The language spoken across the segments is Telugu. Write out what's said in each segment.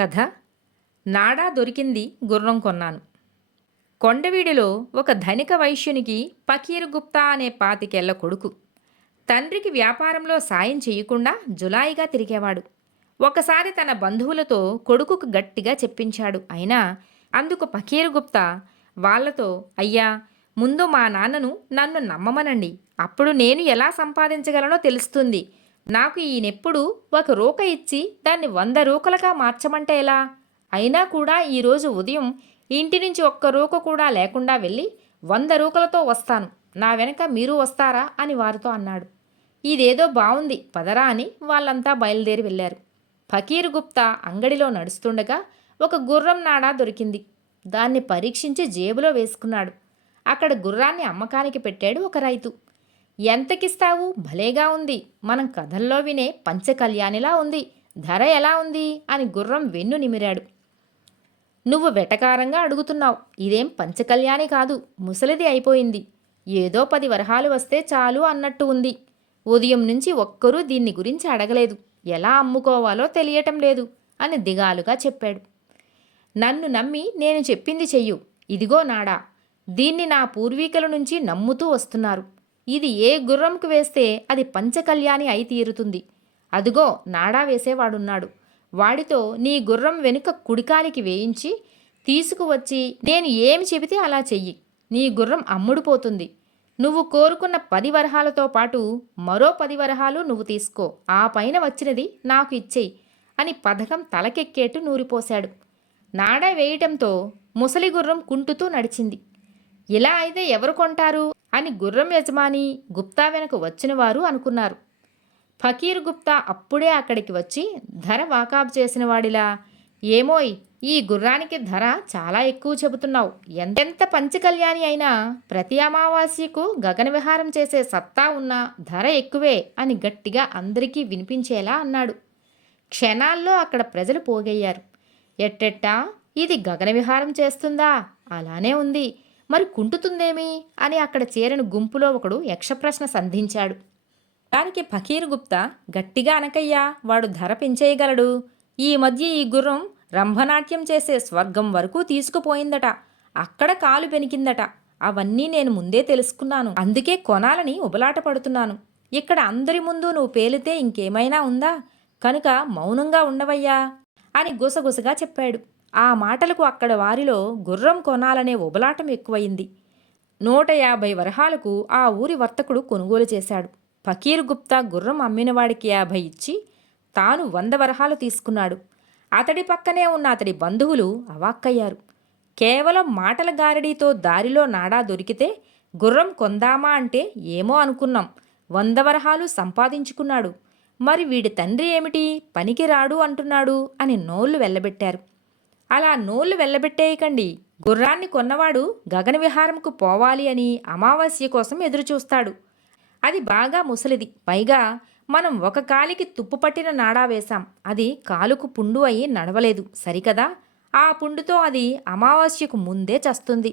కథ నాడా దొరికింది గుర్రం కొన్నాను. కొండవీడిలో ఒక ధనిక వైశ్యునికి పకీరు గుప్తా అనే పాతికేళ్ల కొడుకు. తండ్రికి వ్యాపారంలో సాయం చేయకుండా జులాయిగా తిరిగేవాడు. ఒకసారి తన బంధువులతో కొడుకుకు గట్టిగా చెప్పించాడు. అయినా అందుకు పకీరు గుప్తా వాళ్లతో, అయ్యా, ముందు మా నాన్నను నన్ను నమ్మమనండి, అప్పుడు నేను ఎలా సంపాదించగలనో తెలుస్తుంది. నాకు ఈయనెప్పుడు ఒక రూక ఇచ్చి దాన్ని 100 రూకలుగా మార్చమంటే ఎలా? అయినా కూడా ఈరోజు ఉదయం ఇంటి నుంచి ఒక్క రూక కూడా లేకుండా వెళ్ళి 100 రూకలతో వస్తాను, నా వెనక మీరు వస్తారా అని వారితో అన్నాడు. ఇదేదో బావుంది, పదరా అని వాళ్ళంతా బయలుదేరి వెళ్ళారు. ఫకీరు గుప్తా అంగడిలో నడుస్తుండగా ఒక గుర్రం నాడా దొరికింది. దాన్ని పరీక్షించి జేబులో వేసుకున్నాడు. అక్కడ గుర్రాన్ని అమ్మకానికి పెట్టాడు ఒక రైతు. ఎంతకిస్తావు? భలేగా ఉంది, మనం కథల్లో వినే పంచకళ్యాణిలా ఉంది, ధర ఎలా ఉంది అని గుర్రం వెన్ను నిమిరాడు. నువ్వు వెటకారంగా అడుగుతున్నావు, ఇదేం పంచకళ్యాణి కాదు, ముసలిది అయిపోయింది. ఏదో 10 వరహాలు వస్తే చాలు అన్నట్టు ఉంది. ఉదయం నుంచి ఒక్కరూ దీన్ని గురించి అడగలేదు, ఎలా అమ్ముకోవాలో తెలియటం లేదు అని దిగాలుగా చెప్పాడు. నన్ను నమ్మి నేను చెప్పింది చెయ్యు. ఇదిగో నాడా, దీన్ని నా పూర్వీకుల నుంచి నమ్ముతూ వస్తున్నారు. ఇది ఏ గుర్రంకు వేస్తే అది పంచకళ్యాణి అయి తీరుతుంది. అదిగో నాడా వేసేవాడున్నాడు, వాడితో నీ గుర్రం వెనుక కుడికాలికి వేయించి తీసుకువచ్చి నేను ఏమి చెబితే అలా చెయ్యి. నీ గుర్రం అమ్ముడుపోతుంది. నువ్వు కోరుకున్న 10 వరహాలతో పాటు మరో 10 వరహాలు నువ్వు తీసుకో, ఆ పైన వచ్చినది నాకు ఇచ్చేయి అని పథకం తలకెక్కేట్టు నూరిపోశాడు. నాడా వేయటంతో ముసలి గుర్రం కుంటుతూ నడిచింది. ఇలా అయితే ఎవరు కొంటారు అని గుర్రం యజమాని గుప్తా వెనక వచ్చిన వారు అనుకున్నారు. ఫకీర్ గుప్తా అప్పుడే అక్కడికి వచ్చి ధర వాకాబు చేసిన వాడిలా, ఏమోయ్, ఈ గుర్రానికి ధర చాలా ఎక్కువ చెబుతున్నావు. ఎంతెంత పంచకళ్యాణి అయినా ప్రతి అమావాస్యకు గగన విహారం చేసే సత్తా ఉన్న ధర ఎక్కువే అని గట్టిగా అందరికీ వినిపించేలా అన్నాడు. క్షణాల్లో అక్కడ ప్రజలు పోగయ్యారు. ఎట్టెట్టా, ఇది గగన విహారం చేస్తుందా? అలానే ఉంది, మరి కుంటుతుందేమి అని అక్కడ చేరిన గుంపులో ఒకడు యక్షప్రశ్న సంధించాడు. దానికి ఫకీరు గుప్తా గట్టిగా అనకయ్యా, వాడు ధర పెంచేయగలడు. ఈ మధ్య ఈ గుర్రం రంభనాట్యం చేసే స్వర్గం వరకు తీసుకుపోయిందట, అక్కడ కాలు బెనికిందట. అవన్నీ నేను ముందే తెలుసుకున్నాను, అందుకే కొనాలని ఉబలాట పడుతున్నాను. ఇక్కడ అందరి ముందు నువ్వు పేలితే ఇంకేమైనా ఉందా? కనుక మౌనంగా ఉండవయ్యా అని గుసగుసగా చెప్పాడు. ఆ మాటలకు అక్కడ వారిలో గుర్రం కొనాలనే ఉబలాటం ఎక్కువయింది. 150 వరహాలకు ఆ ఊరి వర్తకుడు కొనుగోలు చేశాడు. ఫకీరు గుప్తా గుర్రం అమ్మినవాడికి 50 ఇచ్చి తాను 100 వరహాలు తీసుకున్నాడు. అతడి పక్కనే ఉన్న అతడి బంధువులు అవాక్కయ్యారు. కేవలం మాటల గారడీతో దారిలో నాడా దొరికితే గుర్రం కొందామా అంటే ఏమో అనుకున్నాం, 100 వరహాలు సంపాదించుకున్నాడు, మరి వీడి తండ్రి ఏమిటి పనికి రాడు అంటున్నాడు అని నోళ్లు వెళ్ళబెట్టారు. అలా నోళ్లు వెళ్ళబెట్టేయకండి. గుర్రాన్ని కొన్నవాడు గగన విహారంకు పోవాలి అని అమావాస్య కోసం ఎదురుచూస్తాడు. అది బాగా ముసలిది, పైగా మనం ఒక కాలికి తుప్పు పట్టిన నాడా వేశాం, అది కాలుకు పుండు అయి నడవలేదు, సరికదా? ఆ పుండుతో అది అమావాస్యకు ముందే చస్తుంది.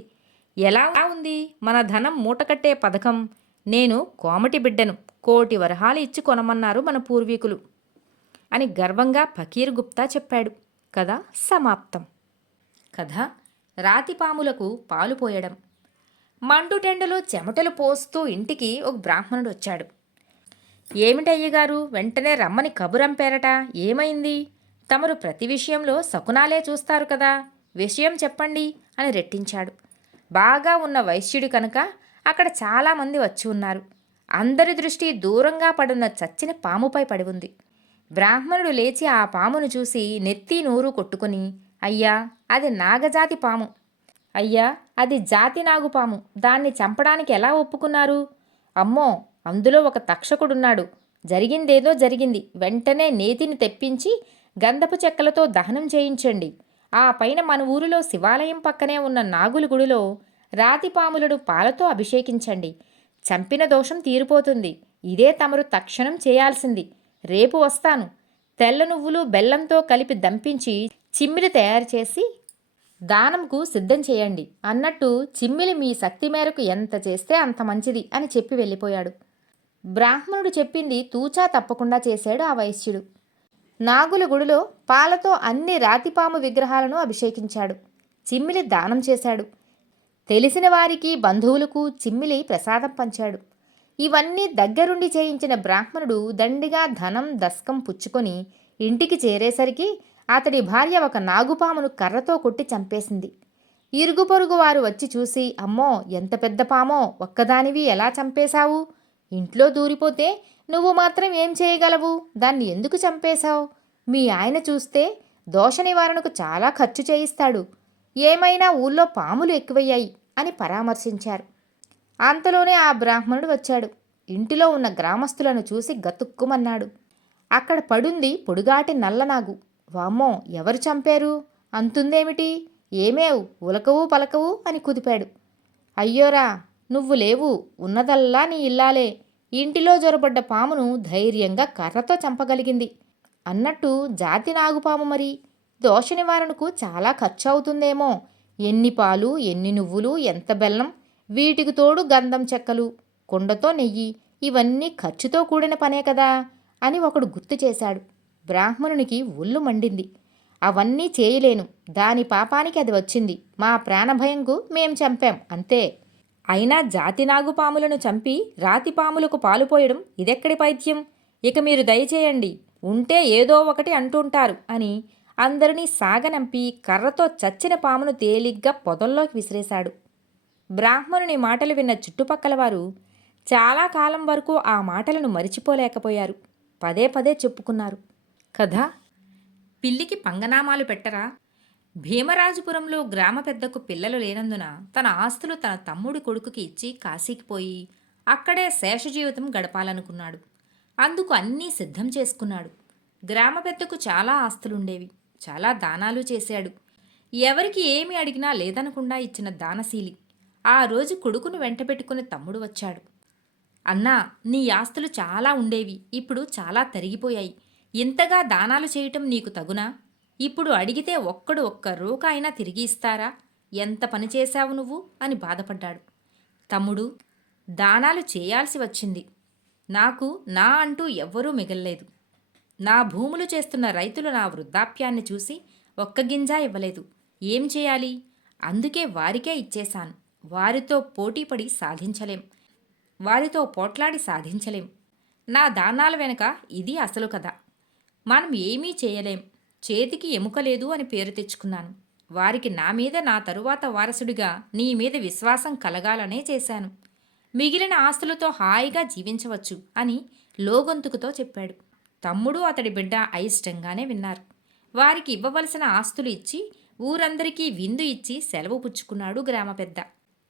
ఎలా ఉంది మన ధనం మూటకట్టే పథకం? నేను కోమటి బిడ్డను, 1,00,00,000 వరహాలు ఇచ్చి కొనమన్నారు మన పూర్వీకులు అని గర్వంగా ఫకీర్ గుప్తా చెప్పాడు. కథ సమాప్తం. కథ రాతిపాములకు పాలు పోయడం. మండుటెండలో చెమటలు పోస్తూ ఇంటికి ఒక బ్రాహ్మణుడు వచ్చాడు. ఏమిటయ్యగారు, వెంటనే రమ్మని కబురంపేరట, ఏమైంది? తమరు ప్రతి విషయంలో శకునాలే చూస్తారు కదా, విషయం చెప్పండి అని రెట్టించాడు. బాగా ఉన్న వైశ్యుడు కనుక అక్కడ చాలామంది వచ్చి ఉన్నారు. అందరి దృష్టి దూరంగా పడున్న చచ్చిన పాముపై పడి ఉంది. బ్రాహ్మణుడు లేచి ఆ పామును చూసి నెత్తి నూరు కొట్టుకుని, అయ్యా, అది నాగజాతి పాము. అయ్యా, అది జాతి నాగుపాము, దాన్ని చంపడానికి ఎలా ఒప్పుకున్నారు? అమ్మో, అందులో ఒక తక్షకుడున్నాడు, జరిగిందేదో జరిగింది, వెంటనే నేతిని తెప్పించి గంధపు చెక్కలతో దహనం చేయించండి. ఆ పైన మన ఊరిలో శివాలయం పక్కనే ఉన్న నాగుల గుడిలో రాతిపాములను పాలతో అభిషేకించండి. చంపిన దోషం తీరిపోతుంది. ఇదే తమరు తక్షణం చేయాల్సింది. రేపు వస్తాను. తెల్ల నువ్వులు బెల్లంతో కలిపి దంపించి చిమ్మిలి తయారు చేసి దానంకు సిద్ధం చేయండి అన్నట్టు చిమ్మిలి మీ శక్తి మేరకు ఎంత చేస్తే అంత మంచిది అని చెప్పి వెళ్ళిపోయాడు. బ్రాహ్మణుడు చెప్పింది తూచా తప్పకుండా చేశాడు ఆ వైశ్యుడు. నాగుల గుడిలో పాలతో అన్ని రాతిపాము విగ్రహాలను అభిషేకించాడు. చిమ్మిలి దానం చేశాడు. తెలిసిన వారికి బంధువులకు చిమ్మిలి ప్రసాదం పంచాడు. ఇవన్నీ దగ్గరుండి చేయించిన బ్రాహ్మణుడు దండిగా ధనం దస్కం పుచ్చుకొని ఇంటికి చేరేసరికి అతడి భార్య ఒక నాగుపామును కర్రతో కొట్టి చంపేసింది. ఇరుగు పొరుగు వారు వచ్చి చూసి, అమ్మో ఎంత పెద్ద పామో, ఒక్కదానివి ఎలా చంపేశావు? ఇంట్లో దూరిపోతే నువ్వు మాత్రం ఏం చేయగలవు? దాన్ని ఎందుకు చంపేశావు? మీ ఆయన చూస్తే దోష నివారణకు చాలా ఖర్చు చేయిస్తాడు. ఏమైనా ఊళ్ళో పాములు ఎక్కువయ్యాయి అని పరామర్శించారు. అంతలోనే ఆ బ్రాహ్మణుడు వచ్చాడు. ఇంటిలో ఉన్న గ్రామస్తులను చూసి గతుక్కుమన్నాడు. అక్కడ పడుంది పొడుగాటి నల్లనాగు. వామ్మో, ఎవరు చంపారు? అంతుందేమిటి? ఏమేవ్, ఉలకవు పలకవు అని కుదిపాడు. అయ్యోరా, నువ్వు లేవు, ఉన్నదల్లా నీ ఇల్లాలే. ఇంటిలో జొరబడ్డ పామును ధైర్యంగా కర్రతో చంపగలిగింది. అన్నట్టు జాతి నాగుపాము మరి. దోష నివారణకు చాలా ఖర్చు అవుతుందేమో. ఎన్ని పాలు, ఎన్ని నువ్వులు, ఎంత బెల్లం, వీటికి తోడు గంధం చెక్కలు, కుండతో నెయ్యి, ఇవన్నీ ఖర్చుతో కూడిన పనే కదా అని ఒకడు గుర్తు చేశాడు. బ్రాహ్మణునికి ఒళ్ళు మండింది. అవన్నీ చేయలేను, దాని పాపానికి అది వచ్చింది. మా ప్రాణభయంకు మేం చంపాం అంతే. అయినా జాతి నాగుపాములను చంపి రాతిపాములకు పాలుపోయడం ఇదెక్కడి పైత్యం? ఇక మీరు దయచేయండి, ఉంటే ఏదో ఒకటి అంటుంటారు అని అందరినీ సాగనంపి కర్రతో చచ్చిన పామును తేలిగ్గా పొదల్లోకి విసిరేశాడు. బ్రాహ్మణుని మాటలు విన్న చుట్టుపక్కల వారు చాలా కాలం వరకు ఆ మాటలను మరిచిపోలేకపోయారు. పదే పదే చెప్పుకున్నారు. కథ పిల్లికి పంగనామాలు పెట్టరా? భీమరాజపురంలో గ్రామ పెద్దకు పిల్లలు లేనందున తన ఆస్తులు తన తమ్ముడి కొడుకుకి ఇచ్చి కాశీకి పోయి అక్కడే శేషజీవితం గడపాలనుకున్నాడు. అందుకు అన్నీ సిద్ధం చేసుకున్నాడు. గ్రామ పెద్దకు చాలా ఆస్తులుండేవి. చాలా దానాలు చేశాడు. ఎవరికి ఏమి అడిగినా లేదనకుండా ఇచ్చిన దానశీలి. ఆ రోజు కొడుకును వెంటబెట్టుకుని తమ్ముడు వచ్చాడు. అన్నా, నీ ఆస్తులు చాలా ఉండేవి, ఇప్పుడు చాలా తరిగిపోయాయి. ఇంతగా దానాలు చేయటం నీకు తగునా? ఇప్పుడు అడిగితే ఒక్క రూపాయినా తిరిగి ఇస్తారా? ఎంత పని చేశావు నువ్వు అని బాధపడ్డాడు. తమ్ముడు, దానాలు చేయాల్సి వచ్చింది. నాకు నా అంటూ ఎవ్వరూ మిగల్లేదు. నా భూములు చేస్తున్న రైతులు నా వృద్ధాప్యాన్ని చూసి ఒక్క గింజ ఇవ్వలేదు. ఏం చేయాలి? అందుకే వారికే ఇచ్చేశాను. వారితో పోటీపడి సాధించలేం. వారితో పోట్లాడి సాధించలేం. నా దానాల వెనుక ఇది అసలు కథ. మనం ఏమీ చేయలేం. చేతికి ఎముక లేదు అని పేరు తెచ్చుకున్నాను. వారికి నా మీద నా తరువాత వారసుడిగా నీ మీద విశ్వాసం కలగాలనే చేశాను. మిగిలిన ఆస్తులతో హాయిగా జీవించవచ్చు అని లోగొంతుకుతో చెప్పాడు. తమ్ముడు అతడి బిడ్డ అయిష్టంగానే విన్నారు. వారికి ఇవ్వవలసిన ఆస్తులు ఇచ్చి ఊరందరికీ విందు ఇచ్చి సెలవు పుచ్చుకున్నాడు గ్రామ పెద్ద.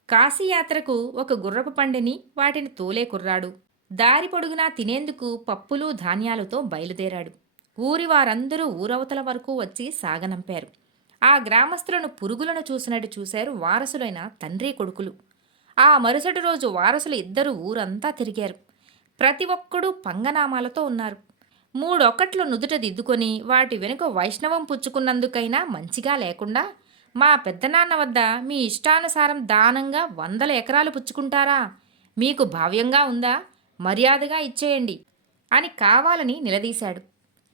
కాశీయాత్రకు ఒక గుర్రపు పండిని వాటిని తోలే కుర్రాడు. దారి పొడుగునా తినేందుకు పప్పులు ధాన్యాలతో బయలుదేరాడు. ఊరి వారందరూ ఊరవతల వరకు వచ్చి సాగనంపారు. ఆ గ్రామస్తులను పురుగులను చూసినట్టు చూశారు వారసులైన తండ్రి కొడుకులు. ఆ మరుసటి రోజు వారసులు ఇద్దరు ఊరంతా తిరిగారు. ప్రతి ఒక్కడూ పంగనామాలతో ఉన్నారు. మూడొక్కట్లు నుదుట దిద్దుకొని వాటి వెనుక వైష్ణవం పుచ్చుకున్నందుకైనా మంచిగా లేకుండా, మా పెద్దనాన్న వద్ద మీ ఇష్టానుసారం దానంగా 100 ఎకరాలు పుచ్చుకుంటారా? మీకు భావ్యంగా ఉందా? మర్యాదగా ఇచ్చేయండి అని కావాలని నిలదీశాడు.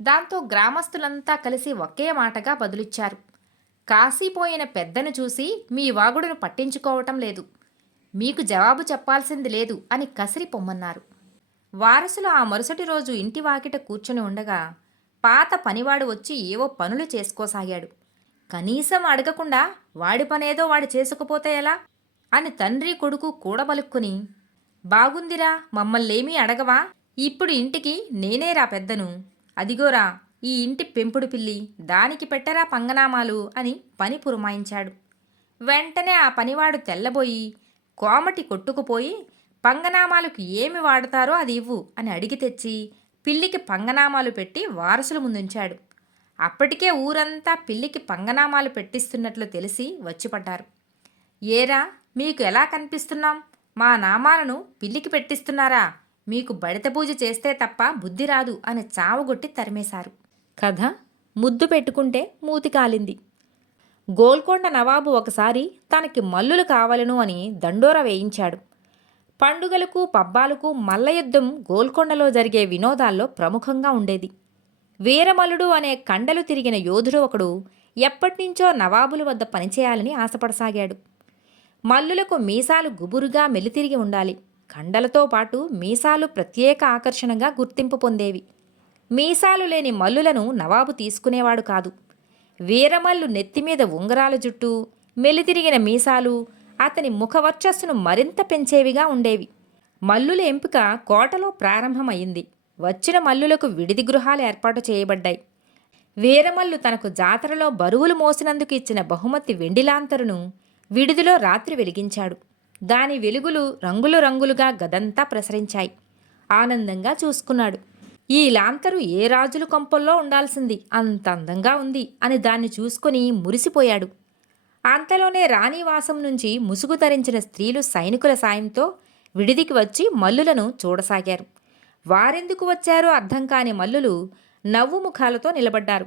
దాంతో గ్రామస్తులంతా కలిసి ఒకే మాటగా బదులిచ్చారు. కాశీపోయిన పెద్దను చూసి మీ వాగుడును పట్టించుకోవటం లేదు. మీకు జవాబు చెప్పాల్సింది లేదు అని కసిరి పొమ్మన్నారు. వారసులు ఆ మరుసటి రోజు ఇంటి వాకిట కూర్చుని ఉండగా పాత పనివాడు వచ్చి ఏవో పనులు చేసుకోసాగాడు. కనీసం అడగకుండా వాడి పనేదో వాడు చేసుకుపోతే ఎలా అని తండ్రి కొడుకు కూడబలుక్కుని, బాగుందిరా, మమ్మల్నేమీ అడగవా? ఇప్పుడు ఇంటికి నేనేరా పెద్దను. అదిగోరా ఈ ఇంటి పెంపుడు పిల్లి, దానికి పెట్టరా పంగనామాలు అని పని పురమాయించాడు. వెంటనే ఆ పనివాడు తెల్లబోయి కోమటి కొట్టుకుపోయి, పంగనామాలకు ఏమి వాడతారో అది ఇవ్వు అని అడిగి తెచ్చి పిల్లికి పంగనామాలు పెట్టి వారసుల ముందుంచాడు. అప్పటికే ఊరంతా పిల్లికి పంగనామాలు పెట్టిస్తున్నట్లు తెలిసి వచ్చిపడ్డారు. ఏరా, మీకు ఎలా కనిపిస్తున్నాం? మా నామాలను పిల్లికి పెట్టిస్తున్నారా? మీకు బడిత పూజ చేస్తే తప్ప బుద్ధి రాదు అని చావగొట్టి తరిమేశారు. కథ ముద్దు పెట్టుకుంటే మూతి కాలింది. గోల్కొండ నవాబు ఒకసారి తనకి మల్లులు కావలను అని దండోర వేయించాడు. పండుగలకు పబ్బాలకు మల్లయుద్ధం గోల్కొండలో జరిగే వినోదాల్లో ప్రముఖంగా ఉండేది. వీరమల్లుడు అనే కండలు తిరిగిన యోధుడు ఒకడు ఎప్పటినుంచో నవాబుల వద్ద పనిచేయాలని ఆశపడసాగాడు. మల్లులకు మీసాలు గుబురుగా మెలితిరిగి ఉండాలి. కండలతో పాటు మీసాలు ప్రత్యేక ఆకర్షణగా గుర్తింపు పొందేవి. మీసాలు లేని మల్లులను నవాబు తీసుకునేవాడు కాదు. వీరమల్లు నెత్తిమీద ఉంగరాల జుట్టు, మెలితిరిగిన మీసాలు అతని ముఖవర్చస్సును మరింత పెంచేవిగా ఉండేవి. మల్లుల ఎంపిక కోటలో ప్రారంభమైంది. వచ్చిన మల్లులకు విడిది గృహాలు ఏర్పాటు చేయబడ్డాయి. వీరమల్లు తనకు జాతరలో బరువులు మోసినందుకు ఇచ్చిన బహుమతి వెండిలాంతరును విడిదిలో రాత్రి వెలిగించాడు. దాని వెలుగులు రంగులు రంగులుగా గదంతా ప్రసరించాయి. ఆనందంగా చూసుకున్నాడు. ఈ లాంతరు ఏ రాజుల కొంపల్లో ఉండాల్సింది, అంత అందంగా ఉంది అని దాన్ని చూసుకుని మురిసిపోయాడు. అంతలోనే రాణివాసం నుంచి ముసుగు ధరించిన స్త్రీలు సైనికుల సాయంతో విడిదికి వచ్చి మల్లులను చూడసాగారు. వారెందుకు వచ్చారో అర్థం కాని మల్లులు నవ్వు ముఖాలతో నిలబడ్డారు.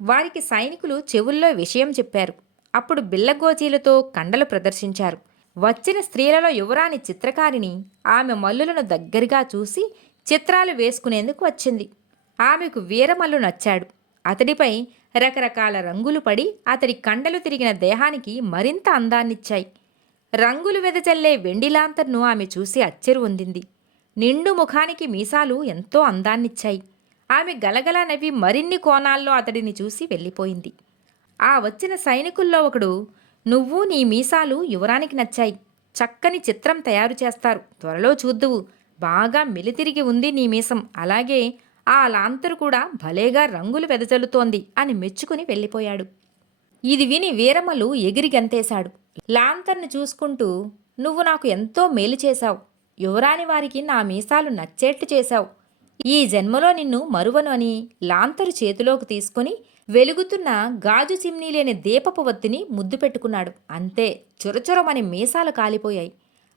వారికి సైనికులు చెవుల్లో విషయం చెప్పారు. అప్పుడు బిల్లగోచీలతో కండలు ప్రదర్శించారు. వచ్చిన స్త్రీలలో యువరాణి చిత్రకారిణి ఆమె మల్లులను దగ్గరగా చూసి చిత్రాలు వేసుకునేందుకు వచ్చింది. ఆమెకు వీరమల్లు నచ్చాడు. అతడిపై రకరకాల రంగులు పడి అతడి కండలు తిరిగిన దేహానికి మరింత అందాన్నిచ్చాయి. రంగులు వెదజల్లే వెండిలాంతర్ను ఆమె చూసి అచ్చెరు పొందింది. నిండు ముఖానికి మీసాలు ఎంతో అందాన్నిచ్చాయి. ఆమె గలగలా నవ్వి మరిన్ని కోణాల్లో అతడిని చూసి వెళ్ళిపోయింది. ఆ వచ్చిన సైనికుల్లో ఒకడు, నువ్వు నీ మీసాలు యువరానికి నచ్చాయి. చక్కని చిత్రం తయారు చేస్తారు, త్వరలో చూద్దువు. బాగా మెలితిరిగి ఉంది నీ మీసం, అలాగే ఆ లాంతరు కూడా భలేగా రంగులు వెదజల్లుతోంది అని మెచ్చుకుని వెళ్ళిపోయాడు. ఇది విని వీరమల్లు ఎగిరి గంతేశాడు. లాంతర్ని చూసుకుంటూ, నువ్వు నాకు ఎంతో మేలు చేశావు. యువరాని వారికి నా మీసాలు నచ్చేట్టు చేశావు. ఈ జన్మలో నిన్ను మరువను అని లాంతరు చేతిలోకి తీసుకుని వెలుగుతున్న గాజు చిమ్నీ లేని దీపపు వత్తిని ముద్దు పెట్టుకున్నాడు. అంతే, చొరచొరమని మీసాలు కాలిపోయాయి.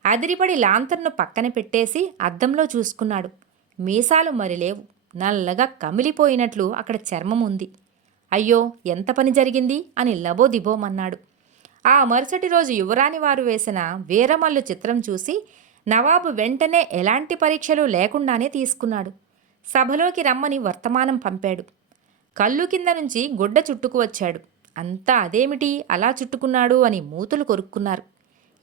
అదిరిపడి లాంతర్ను పక్కన పెట్టేసి అద్దంలో చూసుకున్నాడు. మీసాలు మరి లేవు. నల్లగా కమిలిపోయినట్లు అక్కడ చర్మం ఉంది. అయ్యో, ఎంత పని జరిగింది అని లబోదిబోమన్నాడు. ఆ మరుసటి రోజు యువరాణి వారు వేసిన వీరమల్లు చిత్రం చూసి నవాబు వెంటనే ఎలాంటి పరీక్షలు లేకుండానే తీసుకున్నాడు. సభలోకి రమ్మని వర్తమానం పంపాడు. కళ్ళు కింద నుంచి గుడ్డ చుట్టుకు వచ్చాడు. అంతా అదేమిటి అలా చుట్టుకున్నాడు అని మూతులు కొరుక్కున్నారు.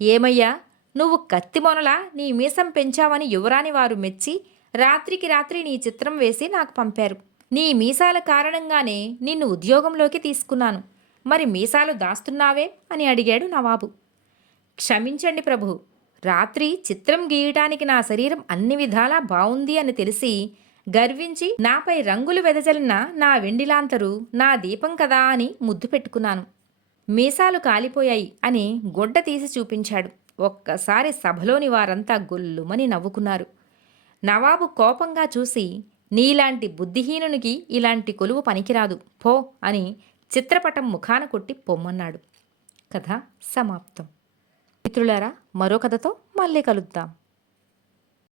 ఏమయ్యా, నువ్వు కత్తిమొనలా నీ మీసం పెంచావని యువరాణి వారు మెచ్చి రాత్రికి రాత్రి నీ చిత్రం వేసి నాకు పంపారు. నీ మీసాల కారణంగానే నిన్ను ఉద్యోగంలోకి తీసుకున్నాను. మరి మీసాలు దాస్తున్నావే అని అడిగాడు నవాబు. క్షమించండి ప్రభు, రాత్రి చిత్రం గీయటానికి నా శరీరం అన్ని విధాలా బావుంది అని తెలిసి గర్వించి నాపై రంగులు వెదజల్లిన నా వెండిలాంతరు నా దీపం కదా అని ముద్దు పెట్టుకున్నాను. మీసాలు కాలిపోయాయి అని గొడ్డ తీసి చూపించాడు. ఒక్కసారి సభలోని వారంతా గొల్లుమని నవ్వుకున్నారు. నవాబు కోపంగా చూసి, నీలాంటి బుద్ధిహీనునికి ఇలాంటి కొలువు పనికిరాదు, పో అని చిత్రపటం ముఖాన కొట్టి పొమ్మన్నాడు. కథ సమాప్తం. మిత్రులారా, మరో కథతో మళ్ళీ కలుద్దాం.